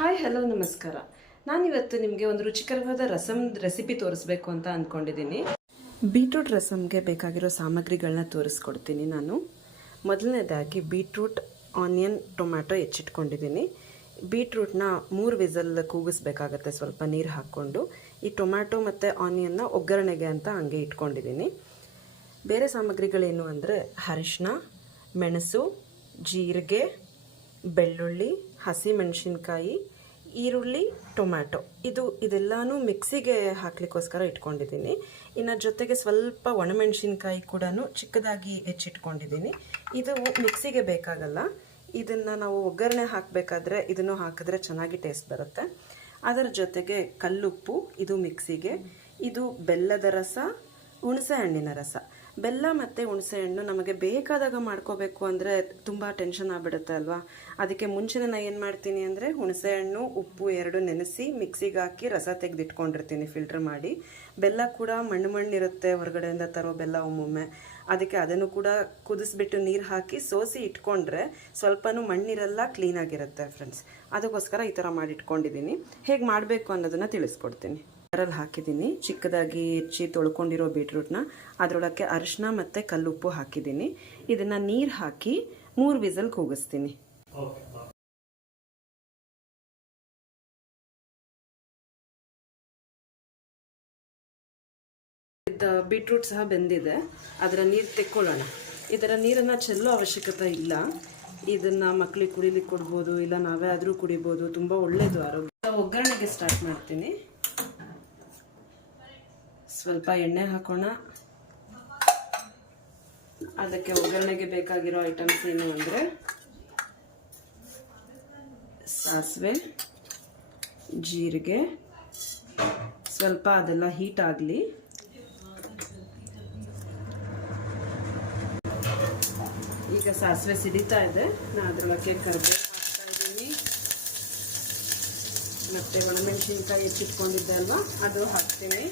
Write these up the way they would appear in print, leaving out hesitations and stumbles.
Hi hello ನಮಸ್ಕಾರ. ನಾನಿವತ್ತು ನಿಮಗೆ ಒಂದು ರುಚಿಕರವಾದ ರಸಮ್ ರೆಸಿಪಿ ತೋರಿಸ್ಬೇಕು ಅಂತ ಅಂದ್ಕೊಂಡಿದ್ದೀನಿ. ಬೀಟ್ರೂಟ್ ರಸಮ್ಗೆ ಬೇಕಾಗಿರೋ ಸಾಮಗ್ರಿಗಳನ್ನ ತೋರಿಸ್ಕೊಡ್ತೀನಿ ನಾನು. ಮೊದಲನೇದಾಗಿ ಬೀಟ್ರೂಟ್, ಆನಿಯನ್, ಟೊಮ್ಯಾಟೊ ಹೆಚ್ಚಿಟ್ಕೊಂಡಿದ್ದೀನಿ. ಬೀಟ್ರೂಟ್ನ 3 ವಿಸಲ್ ಕೂಗಿಸ್ಬೇಕಾಗತ್ತೆ ಸ್ವಲ್ಪ ನೀರು ಹಾಕ್ಕೊಂಡು. ಈ ಟೊಮ್ಯಾಟೊ ಮತ್ತು ಆನಿಯನ್ನ ಒಗ್ಗರಣೆಗೆ ಅಂತ ಹಂಗೆ ಇಟ್ಕೊಂಡಿದ್ದೀನಿ. ಬೇರೆ ಸಾಮಗ್ರಿಗಳೇನು ಅಂದರೆ ಅರಿಶಿನ, ಮೆಣಸು, ಜೀರಿಗೆ, ಬೆಳ್ಳುಳ್ಳಿ, ಹಸಿಮೆಣಸಿನ್ಕಾಯಿ, ಈರುಳ್ಳಿ, ಟೊಮ್ಯಾಟೊ ಇದೆಲ್ಲನೂ ಮಿಕ್ಸಿಗೆ ಹಾಕ್ಲಿಕ್ಕೋಸ್ಕರ ಇಟ್ಕೊಂಡಿದ್ದೀನಿ. ಇನ್ನು ಜೊತೆಗೆ ಸ್ವಲ್ಪ ಒಣಮೆಣಸಿನ್ಕಾಯಿ ಕೂಡ ಚಿಕ್ಕದಾಗಿ ಹೆಚ್ಚಿಟ್ಕೊಂಡಿದ್ದೀನಿ. ಇದು ಮಿಕ್ಸಿಗೆ ಬೇಕಾಗಲ್ಲ. ಇದನ್ನು ನಾವು ಒಗ್ಗರಣೆ ಹಾಕಬೇಕಾದ್ರೆ ಇದನ್ನು ಹಾಕಿದ್ರೆ ಚೆನ್ನಾಗಿ ಟೇಸ್ಟ್ ಬರುತ್ತೆ. ಅದರ ಜೊತೆಗೆ ಕಲ್ಲುಪ್ಪು, ಇದು ಮಿಕ್ಸಿಗೆ. ಇದು ಬೆಲ್ಲದ ರಸ, ಹುಣಸೆ ಹಣ್ಣಿನ ರಸ. ಬೆಲ್ಲ ಮತ್ತು ಹುಣಸೆಹಣ್ಣು ನಮಗೆ ಬೇಕಾದಾಗ ಮಾಡ್ಕೋಬೇಕು ಅಂದರೆ ತುಂಬ ಟೆನ್ಷನ್ ಆಗಿಬಿಡುತ್ತೆ ಅಲ್ವಾ. ಅದಕ್ಕೆ ಮುಂಚೆನೇ ನಾನು ಏನು ಮಾಡ್ತೀನಿ ಅಂದರೆ ಹುಣಸೆಹಣ್ಣು, ಉಪ್ಪು 2 ನೆನೆಸಿ ಮಿಕ್ಸಿಗೆ ಹಾಕಿ ರಸ ತೆಗೆದಿಟ್ಕೊಂಡಿರ್ತೀನಿ ಫಿಲ್ಟರ್ ಮಾಡಿ. ಬೆಲ್ಲ ಕೂಡ ಮಣ್ಣಿರುತ್ತೆ ಹೊರಗಡೆಯಿಂದ ತರೋ ಬೆಲ್ಲ ಒಮ್ಮೊಮ್ಮೆ. ಅದಕ್ಕೆ ಅದನ್ನು ಕೂಡ ಕುದಿಸ್ಬಿಟ್ಟು ನೀರು ಹಾಕಿ ಸೋಸಿ ಇಟ್ಕೊಂಡ್ರೆ ಸ್ವಲ್ಪನೂ ಮಣ್ಣಿರಲ್ಲ, ಕ್ಲೀನಾಗಿರುತ್ತೆ ಫ್ರೆಂಡ್ಸ್. ಅದಕ್ಕೋಸ್ಕರ ಈ ಥರ ಮಾಡಿ ಇಟ್ಕೊಂಡಿದ್ದೀನಿ. ಹೇಗೆ ಮಾಡಬೇಕು ಅನ್ನೋದನ್ನು ತಿಳಿಸ್ಕೊಡ್ತೀನಿ. ಅದರಲ್ಲಿ ಹಾಕಿದ್ದೀನಿ ಚಿಕ್ಕದಾಗಿ ಹೆಚ್ಚಿ ತೊಳ್ಕೊಂಡಿರೋ ಬೀಟ್ರೂಟ್ನ. ಅದರೊಳಕ್ಕೆ ಅರಿಶಿನ ಮತ್ತು ಕಲ್ಲುಪ್ಪು ಹಾಕಿದ್ದೀನಿ. ಇದನ್ನು ನೀರು ಹಾಕಿ 3 ವಿಸಲ್ ಕೂಗಿಸ್ತೀನಿ. ಬೀಟ್ರೂಟ್ ಸಹ ಬೆಂದಿದೆ. ಅದರ ನೀರು ತೆಕ್ಕೊಳ್ಳೋಣ. ಇದರ ನೀರನ್ನು ಚೆಲ್ಲೋ ಅವಶ್ಯಕತೆ ಇಲ್ಲ. ಇದನ್ನು ಮಕ್ಕಳಿಗೆ ಕುಡಿಲಿಕ್ಕೆ ಕೊಡ್ಬೋದು, ಇಲ್ಲ ನಾವೇ ಆದರೂ ಕುಡಿಬೋದು. ತುಂಬ ಒಳ್ಳೆಯದು ಆರೋಗ್ಯ. ಒಗ್ಗರಣೆಗೆ ಸ್ಟಾರ್ಟ್ ಮಾಡ್ತೀನಿ. ಸ್ವಲ್ಪ ಎಣ್ಣೆ ಹಾಕೋಣ. ಅದಕ್ಕೆ ಒಗ್ಗರಣೆಗೆ ಬೇಕಾಗಿರೋ ಐಟಮ್ಸ್ ಏನು ಅಂದರೆ ಸಾಸಿವೆ, ಜೀರಿಗೆ, ಸ್ವಲ್ಪ ಅದೆಲ್ಲ ಹೀಟ್ ಆಗಲಿ. ಈಗ ಸಾಸಿವೆ ಸಿಡಿತಾ ಇದೆ. ನಾನು ಅದರೊಳಗೆ ಕರಿಬೇವು ಹಾಕ್ತಾ ಇದ್ದೀನಿ. ಮತ್ತು ಒಣಮೆಣಸಿನ್ಕಾಯಿ ಹೆಚ್ಚಿಟ್ಕೊಂಡಿದ್ದೆ ಅಲ್ವಾ, ಅದು ಹಾಕ್ತೀನಿ.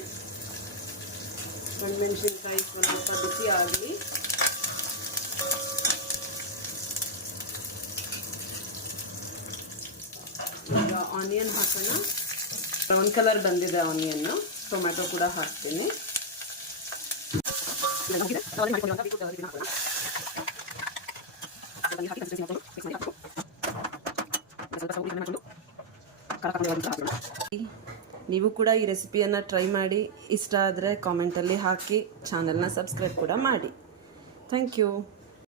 ಒಣಮೆಣಸಿನ್ಕಾಯಿ ಸ್ವಲ್ಪ ಬಿಸಿ ಆಗಲಿ. ಈಗ ಆನಿಯನ್ ಹಾಕೋಣ. ಬ್ರೌನ್ ಕಲರ್ ಬಂದಿದೆ ಆನಿಯನ್ನು. ಟೊಮ್ಯಾಟೊ ಕೂಡ ಹಾಕ್ತೀನಿ. ನೀವು ಕೂಡ ಈ ರೆಸಿಪಿಯನ್ನು ಟ್ರೈ ಮಾಡಿ. ಇಷ್ಟ ಆದರೆ ಕಾಮೆಂಟಲ್ಲಿ ಹಾಕಿ. ಚಾನಲ್ನ ಸಬ್ಸ್ಕ್ರೈಬ್ ಕೂಡ ಮಾಡಿ. Thank you.